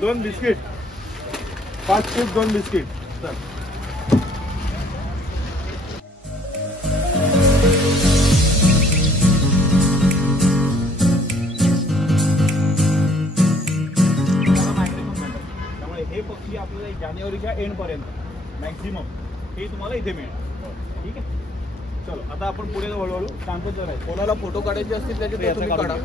2 biscuit, 5 chips 2 biscuit. चल त्यामुळे हे पक्षी आपल्याला जानेवारीच्या एंड पर्यंत मॅक्झिमम हे तुम्हाला इथे मिळेल. ठीक आहे. चलो आता आपण पुढे हळूहळू शांतच राहील. कोणाला फोटो काढायचे असतील त्याचे तुम्ही काढा.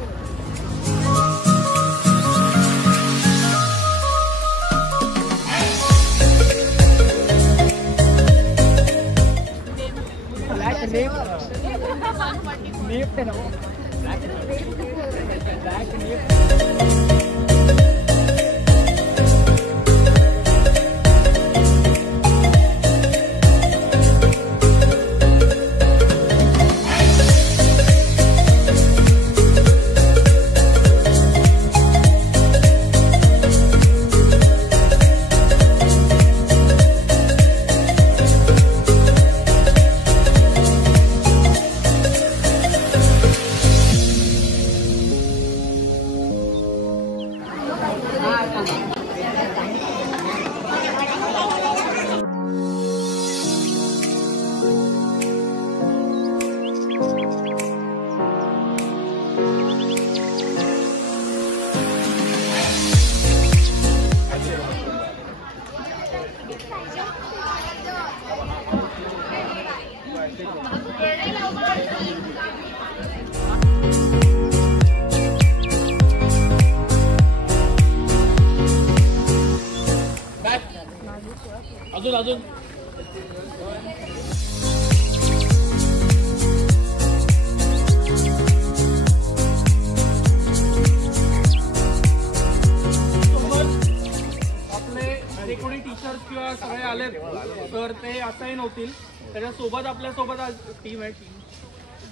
अजून आपले जे कोणी टीचर्स किंवा सगळे आले तर ते असाईन होतील. त्याच्यासोबत आपल्यासोबत आज टीम आहे.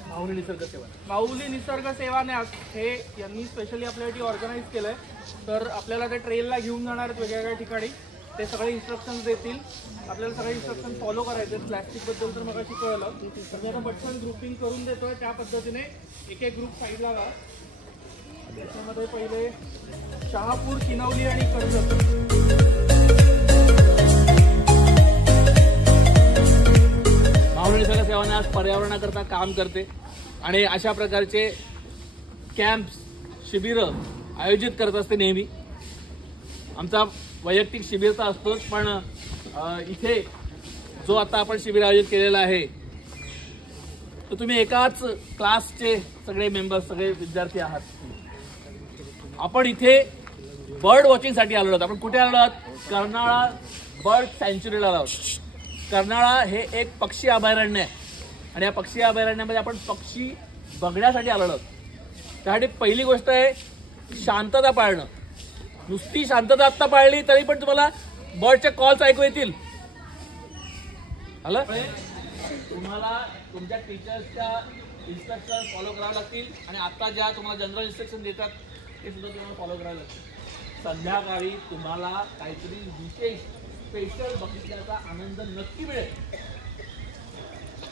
माऊली निसर्ग सेवा न्यास हे यांनी स्पेशली आपल्यासाठी ऑर्गनाईज केलंय. तर आपल्याला ते ट्रेलला घेऊन जाणार आहेत वेगवेगळ्या ठिकाणी. ते सगळे इन्स्ट्रक्शन्स देतील. आपल्याला सगळे इन्स्ट्रक्शन फॉलो करायचे. प्लॅस्टिकबद्दल तर मगाशी कळलं. तर आता पटकन ग्रुपिंग करून देतोय. त्या पद्धतीने एक एक ग्रुप साईडला गा. त्याच्यामध्ये पहिले शहापूर, किनवली आणि कर्जत. माऊली निसर्ग सेवा आज पर्यावरणाकरता काम करते आणि अशा प्रकारचे कॅम्प्स, शिबिरं आयोजित करत असते नेहमी. आमचा वैयक्तिक शिबिर तर असतोच, पण इथे जो आता आपण शिबिर आयोजित केलेला आहे तर तुम्ही एकाच क्लासचे सगळे मेंबर्स, सगळे विद्यार्थी आहात. आपण इथे बर्ड वॉचिंगसाठी आलो आहोत. आपण कुठे आलो आहोत? कर्नाळा बर्ड सँच्युरीला आलो आहोत. कर्नाळा हे एक पक्षी अभयारण्य आहे आणि या पक्षी अभयारण्यामध्ये आपण पक्षी बघण्यासाठी आलो आहोत. त्यासाठी पहिली गोष्ट आहे शांतता पाळणं. नुसती शांतता आत्ता पाळली तरी पण तुम्हाला बर्डचे कॉल्स ऐकू येतील. आलं? तुम्हाला तुमच्या टीचर्सच्या इन्स्ट्रक्शन फॉलो करावे लागतील आणि आता ज्या तुम्हाला जनरल इन्स्ट्रक्शन देतात ते सुद्धा तुम्हाला फॉलो करावे लागतील. संध्याकाळी तुम्हाला काहीतरी विशेष स्पेशल बघितल्याचा आनंद नक्की मिळेल.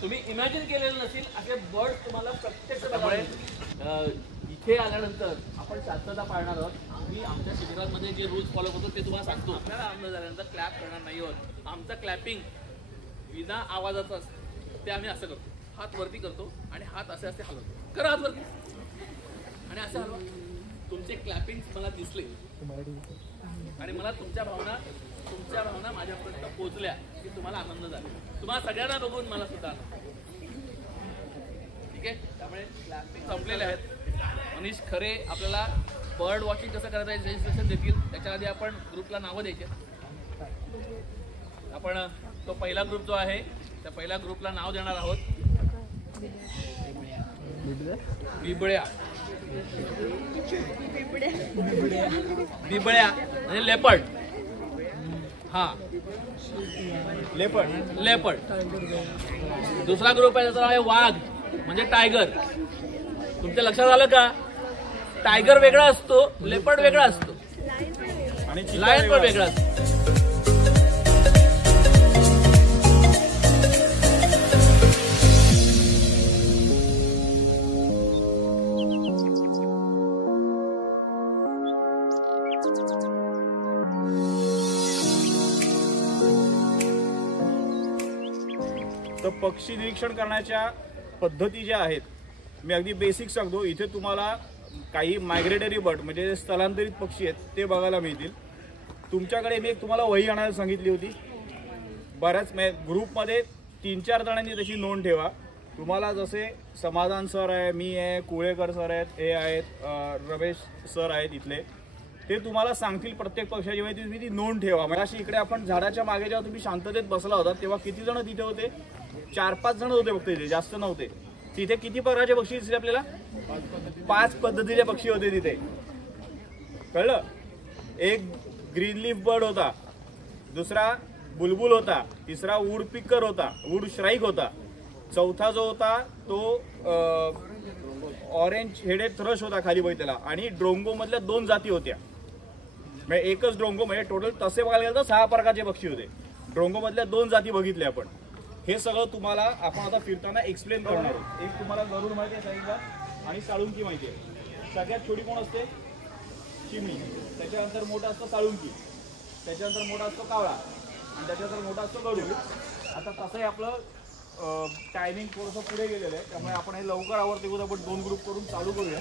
तुम्ही इमॅजिन केलेलं नसेल असे बर्ड तुम्हाला प्रत्यक्ष बघायला. इथे आल्यानंतर आपण शांतता पाळणार आहोत. आम्ही आमच्या शिबिरांमध्ये जे रूल्स फॉलो करतो ते तुम्हाला सांगतो. आपल्याला आनंद झाल्यानंतर क्लॅप करणार नाही आहोत. आमचं क्लॅपिंग विना आवाजाचं असतं. ते आम्ही असं करतो. हात वरती करतो आणि हात असे असे हलवतो. करा हात वरती आणि असं हलवा. तुमचे क्लॅपिंग मला दिसले आणि मला तुमच्या भावना माझ्यापर्यंत पोहोचल्या की तुम्हाला आनंद झाला. तुम्हाला सगळ्यांना बघून मला सुद्धा ठीक आहे. त्यामुळे क्लॅपिंग संपलेले आहेत. मनीष खरे आपल्याला बर्ड वॉचिंग कसं करायचं याचे इन्स्ट्रक्शन देतील. त्याच्या आधी आपण ग्रुपला नावं द्यायचे. आपण तो पहिला ग्रुप जो आहे त्या पहिल्या ग्रुपला नाव देणार आहोत बिबळ्या. बिबळ्या म्हणजे लेपर्ड. हा लेपर्ड. दुसरा ग्रुप आहे त्याचं नाव आहे वाघ म्हणजे टायगर. तुमच्या लक्षात आलं का? टायगर वेगळा असतो, लेपर्ड वेगळा असतो आणि लायन पण वेगळा असतो. तर पक्षी निरीक्षण करण्याच्या पद्धती ज्या आहेत मी अगदी बेसिक सांगतो. इथे तुम्हाला काही मायग्रेटरी बर्ड म्हणजे स्थलांतरित पक्षी आहेत ते बघायला मिळतील. तुमच्याकडे मी एक तुम्हाला वही आणायला सांगितली होती. बऱ्याच ग्रुपमध्ये 3-4 जणांनी तशी नोंद ठेवा. तुम्हाला जसे समाधान सर आहे, मी आहे, कुळेकर सर आहेत, हे आहेत, रमेश सर आहेत इथले, ते तुम्हाला सांगतील प्रत्येक पक्षाची माहिती. तुम्ही ती नोंद ठेवा. म्हणजे इकडे आपण झाडाच्या मागे जेव्हा तुम्ही शांततेत बसला होता तेव्हा किती जण तिथे होते? 4-5 जण होते फक्त तिथे, जास्त नव्हते. तिथे किती प्रकारचे पक्षी दिसले आपल्याला? 5 पद्धतीचे पक्षी होते तिथे, कळलं? एक ग्रीन लीफ बर्ड होता, दुसरा बुलबुल होता, तिसरा वूड पिकर होता, वूड श्राईक होता, चौथा जो होता तो ऑरेंज हेडेड थ्रश होता खाली बैठलेला, आणि ड्रोंगो मधल्या 2 जाती होत्या. म्हणजे एकच ड्रोंगो, म्हणजे टोटल तसे बघायला गेलं तर 6 प्रकारचे पक्षी होते. ड्रोंगो मधल्या 2 जाती बघितल्या आपण. हे सगळं तुम्हाला आपण आता फिरताना एक्सप्लेन करणार आहोत. एक तुम्हाला गरुड माहिती आहे साईडला आणि साळुंकी माहिती आहे. सगळ्यात छोटी कोण असते? चिमणी. त्याच्यानंतर मोठा असतो साळुंकी, त्याच्यानंतर मोठा असतो कावळा, आणि त्याच्यानंतर मोठा असतो गरुड. आता तसंही आपलं टायमिंग थोडंसं पुढे गेलेलं आहे, त्यामुळे आपण हे लवकर आवरते उद्या आपण 2 ग्रुप करून चालू करूया.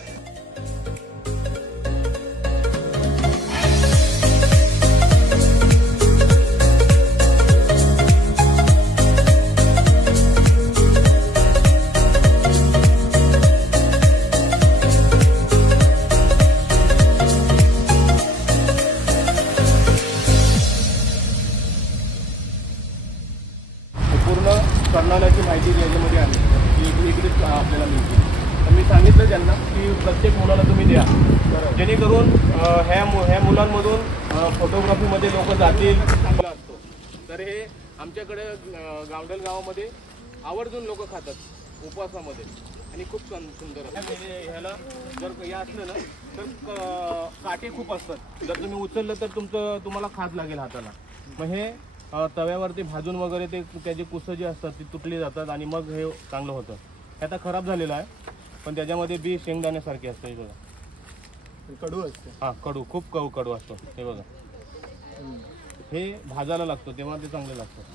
कर्नालाची माहिती याच्यामध्ये आली की इकडेच आपल्याला मिळते. तर मी सांगितलं त्यांना की प्रत्येक मुलाला तुम्ही द्या, जेणेकरून ह्या मुलांमधून फोटोग्राफीमध्ये लोक जातील असतो. तर हे आमच्याकडे गावडल गावामध्ये आवर्जून लोक खातात उपवासामध्ये, आणि खूप सुंदर आहे. ह्याला जर हे असलं ना तर काटे खूप असतात, जर तुम्ही उचललं तर तुम्हाला खाज लागेल हाताला. मग हे तव्यावरती भाजून वगैरे ते त्याचे कुसं जे असतात ती तुटली जातात आणि मग हे चांगलं होतं. हे आता खराब झालेलं आहे, पण त्याच्यामध्ये बी शेंगदाण्यासारखे असतं. हे बघा, कडू असते. हां, कडू, खूप कडू असतो. हे बघा, हे भाजायला लागतो तेव्हा ते चांगलं लागतं.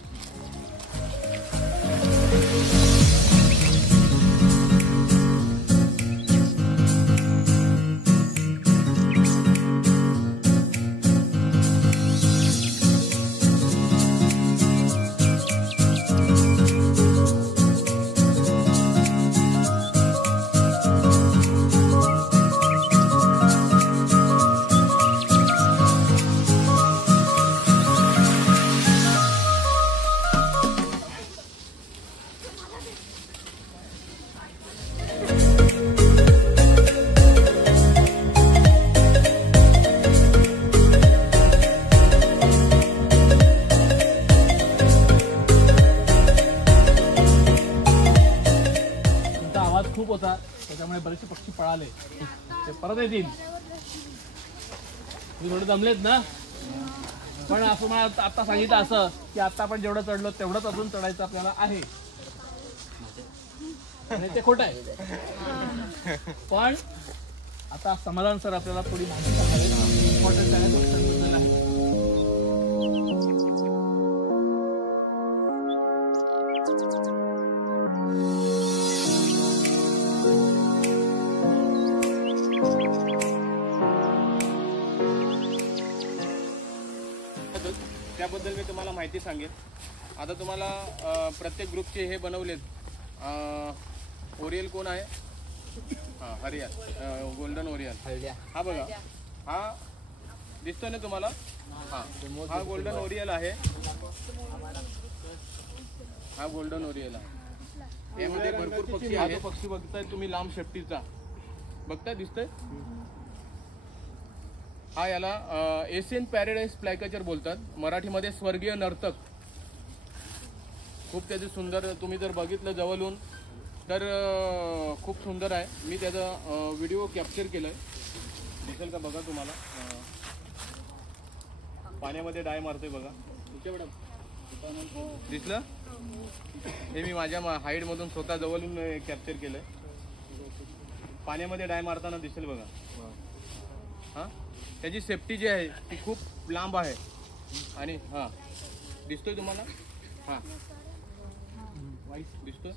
खूप होता, त्याच्यामुळे बरेचसे पक्षी पळाले. ते परत येतील. तुम्ही थोडे दमलेत ना, पण असं मला आता सांगितलं असं की आता आपण जेवढं चढलो तेवढंच अजून चढायचं आपल्याला आहे. आणि ते खोटं आहे. पण आता समाधान सर आपल्याला थोडी माहिती सांगणार आहे. इम्पॉर्टंट आहे. त्याबद्दल मी तुम्हाला माहिती सांगेन. आता तुम्हाला प्रत्येक ग्रुपचे हे बनवलेत. ओरियल कोण आहे? हां, हरियाल, गोल्डन ओरियल. हा बघा, हा दिसतोय ना तुम्हाला? हां, हा गोल्डन ओरियल आहे. हा गोल्डन ओरियल आहे. यामध्ये भरपूर पक्षी आहेत. पक्षी बघताय तुम्ही, लांब शेपटीचा बघताय, दिसतंय? हा याला एशियन पॅराडाईज फ्लायकॅचर बोलतात, मराठीमध्ये स्वर्गीय नर्तक. खूप त्याचे सुंदर, तुम्ही जर बघितलं जवळून तर खूप सुंदर आहे. मी त्याचा व्हिडिओ कॅप्चर केलाय, दिसेल का बघा तुम्हाला. पाण्यामध्ये डाय मारतोय बघा, दिसलं? हे मी माझ्या हाईटमधून स्वतः जवळून कॅप्चर केलंय. पाण्यामध्ये डाय मारताना दिसेल बघा. हां, त्याची सेफ्टी जी आहे ती खूप लांब आहे. आणि हां, दिसतोय तुम्हाला? हां, दिसतोय?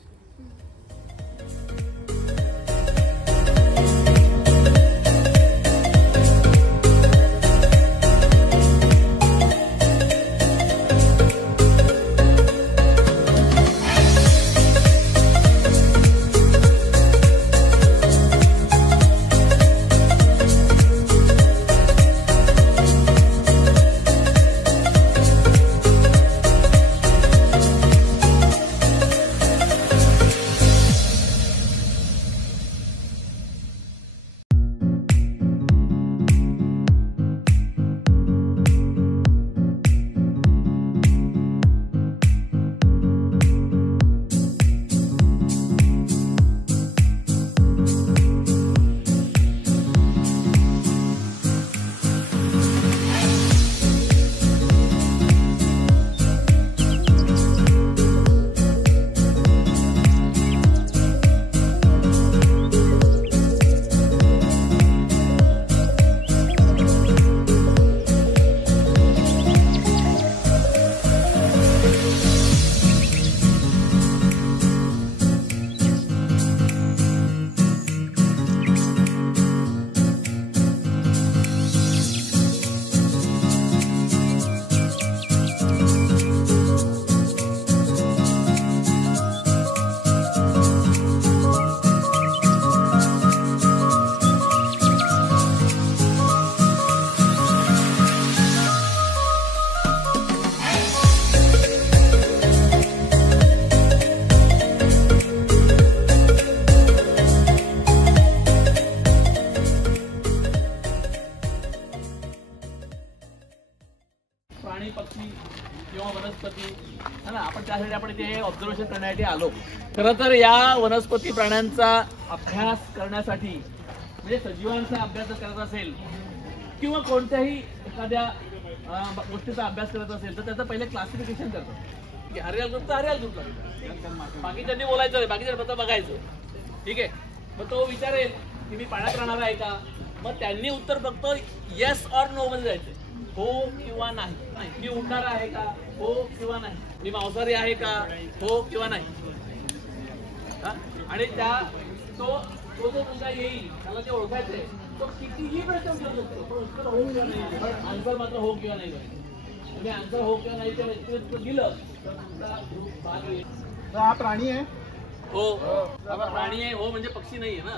प्राणी पक्षी किंवा वनस्पती है ना, आपण त्यासाठी आपण इथे ऑब्झर्वेशन करण्यासाठी आलो. खरं तर या वनस्पती प्राण्यांचा अभ्यास करण्यासाठी म्हणजे सजीवांचा अभ्यास करत असेल किंवा कोणत्याही एखाद्या गोष्टीचा अभ्यास करत असेल तर त्याचं पहिले क्लासिफिकेशन करतो की हरियाल ग्रुप तर हरियाल ग्रुपला, बाकीच्यांनी बोलायचं नाही, बाकीच्या फक्त बघायचं. ठीक आहे, मग तो विचारेल की मी पाण्यात राहणार आहे का, मग त्यांनी उत्तर फक्त येस ऑर नो मध्ये जायचं, हो किंवा नाही. मी उडणार आहे का, हो किंवा नाही. मी मांसाहारी आहे का, हो किंवा नाही. आणि त्या तो जो मुलगा येईल त्याला ते ओळखायचंय, तो कितीही प्रश्न विचारू शकतो पण उत्तर हो किंवा नाही, पण आन्सर मात्र हो किंवा नाही. तुम्ही आन्सर हो किंवा नाही त्या व्यक्तीला दिलं तर हा प्राणी आहे. हो प्राणी आहे, हो म्हणजे पक्षी नाहीये ना,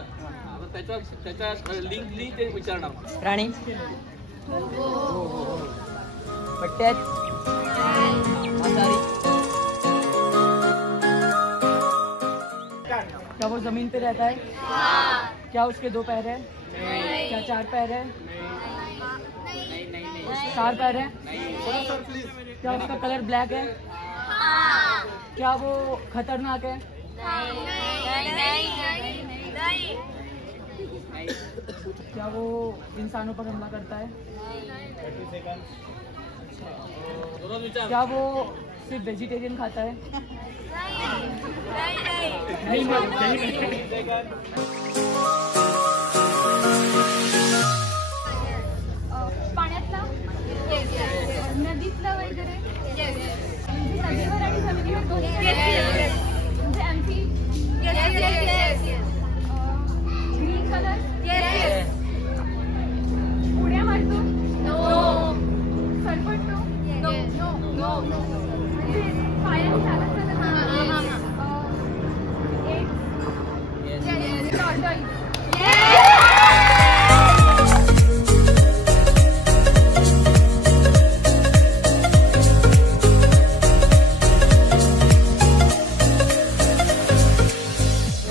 त्याच्या लिंकली ते विचारणार. प्राणी पट्ट्यात मांसाहारी. क्या वो जमीन पे रहता है? क्या उसके 2 पैर है? क्या 4 पैर है? 4 पैर है? क्या उसका कलर ब्लैक है? क्या वो खतरनाक है? क्या वो इंसानों पर हमला करता है? क्या वो सिर्फ वेजिटेरियन खाता है? पाण्यातला, नदीतला वगैरे, म्हणजे नदीवर आणि जमिनीवर दोन्ही म्हणजे एम्फी, ग्रीन कलर, उड्या मारतो, सरपटतो, म्हणजे पायाने चालत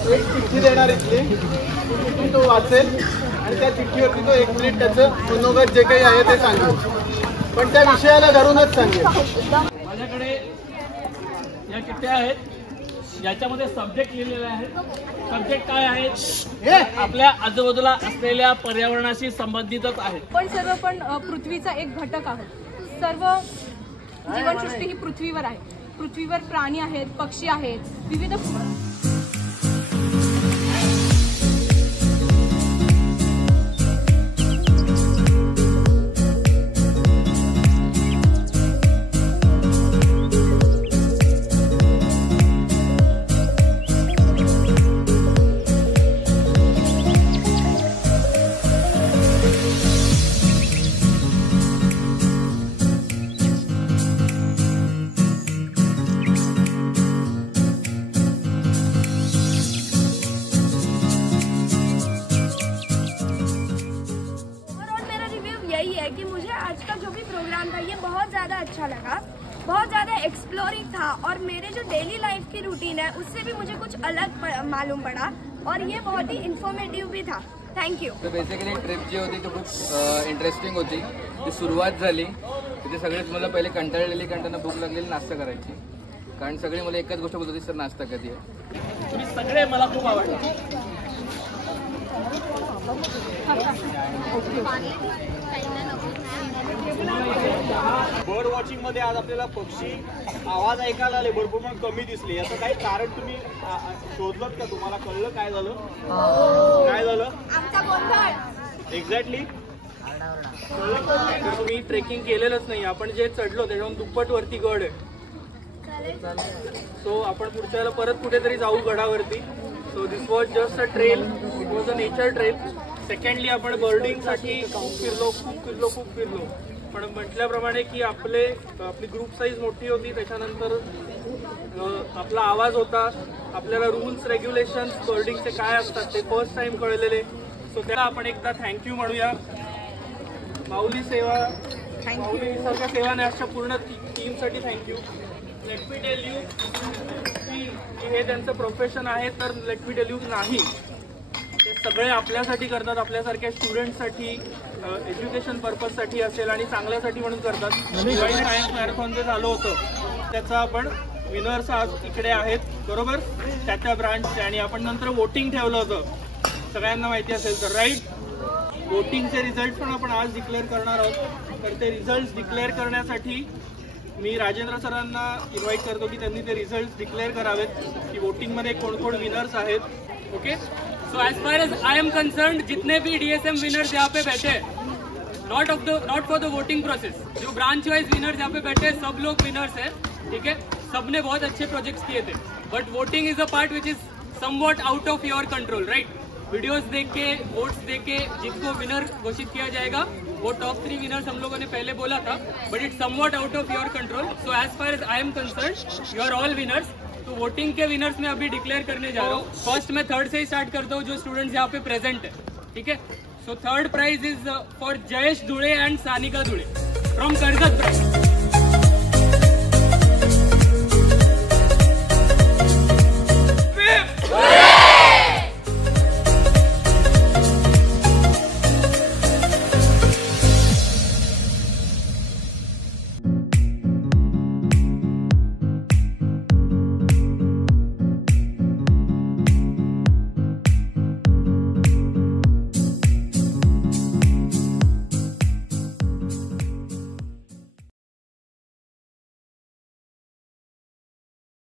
एक चिठ्ठी देणार इथली, तिथून तो वाचेल आणि त्या चिठ्ठीवरती तो 1 मिनिट त्याचं मनोगत जे काही आहे ते सांगेल, पण त्या विषयाला धरूनच सांगेल. माझ्याकडे या चिठ्ठ्या आहेत, याच्यामध्ये सब्जेक्ट लिहिलेले आहेत. सब्जेक्ट काय आहेत? आपल्या आजूबाजूला असलेल्या पर्यावरणाशी संबंधितच आहेत. पण सर्व पण पृथ्वीचा एक घटक आहोत. सर्व जीवनसृष्टी ही पृथ्वीवर आहे. पृथ्वीवर प्राणी आहेत, पक्षी आहेत, विविध बहुत ज़्यादा एक्सप्लोरिंग था और मेरे जो डेली लाइफ की रूटीन है उससे भी मुझे कुछ अलग मालूम पड़ा और ये बहुत ही इन्फॉर्मेटिव भी था. थँक्यू. तर बेसिकली ट्रिप जी होती ती खूप इंटरेस्टिंग होती. ती सुरुवात झाली तिथे सगळेच मुलं पहिले कंटाळलेली कारण त्यांना भूक लागलेली नाश्ता करायची. कारण सगळी मुलं एकच गोष्ट बोलत होती, सर नाश्ता कधी आहे. तुम्ही सगळे मला खूप आवडले. बर्ड वॉचिंग मध्ये आज आपल्याला पक्षी आवाज ऐकायला आले भरपूर पण कमी दिसले. याचं काही कारण तुम्ही शोधलं का? तुम्हाला कळलं काय झालं? काय झालं आमचा गोंधळ एक्झॅक्टली? तुम्ही ट्रेकिंग केलेलंच नाही. आपण जे चढलो त्याच्याहून दुप्पट वरती गड आहे. सो आपण पुढच्या वेळेला परत कुठेतरी जाऊ गडावरती. So this was just a trail. It was a nature trail. Secondly आपण बर्डिंगसाठी खूप फिरलो. पण म्हटल्याप्रमाणे की आपली ग्रुप साईज मोठी होती. त्याच्यानंतर आपला आवाज होता. आपल्याला रूल्स रेग्युलेशन्स बर्डिंगचे काय असतात ते फर्स्ट टाइम कळलेले. सो त्याला आपण एकदा थँक्यू म्हणूया. माऊली निसर्ग सेवा न्यासच्या पूर्ण टीमसाठी thank you. Let me tell you की हे त्यांचं प्रोफेशन आहे, तर लेट मी टेल यू नाही, ते सगळे आपल्यासाठी करतात, आपल्यासारख्या स्टुडंटसाठी, एज्युकेशन पर्पजसाठी असेल आणि चांगल्यासाठी म्हणून करतात. दिवाळी सायन्स मॅरेथॉन जे झालं होतं त्याचा आपण विनर्स आज इकडे आहेत, बरोबर, त्या ब्रांचचे. आणि आपण नंतर वोटिंग ठेवलं होतं, सगळ्यांना माहिती असेल तर, राईट. वोटिंगचे रिझल्ट पण आपण आज डिक्लेअर करणार आहोत. तर ते रिझल्ट डिक्लेअर करण्यासाठी मी राजेंद्र सरांना इन्व्हाइट करतो की त्यांनी ते रिझल्ट डिक्लेअर करावेत की वोटिंगमध्ये कोण कोण विनर्स आहेत. Okay. So as far as I am concerned, जितने भी DSM winners यहाँ पे बैठे हैं, not for the voting process, जो ब्रांच वाइज विनर्स यहाँ पे बैठे हैं सब लोग विनर्स हैं, ठीक है. सबने बहुत अच्छे प्रोजेक्ट्स किए थे, but voting is a part which is somewhat out of your control, right. Videos देख के, वोट्स देख के जिनको विनर घोषित किया जाएगा, वो टॉप 3 विनर्स हम लोगों ने पहले बोला था, but it's somewhat out of your control. So as far as I am concerned, you are all winners. तो वोटिंग के विनर्स मैं अभी डिक्लेयर करने जा रहा हूँ. फर्स्ट मैं थर्ड से ही स्टार्ट करता हूँ, जो स्टूडेंट्स यहाँ पे प्रेजेंट है, ठीक है. So third prize is for Jayesh Dhule and Sanika Dhule from Karjat branch.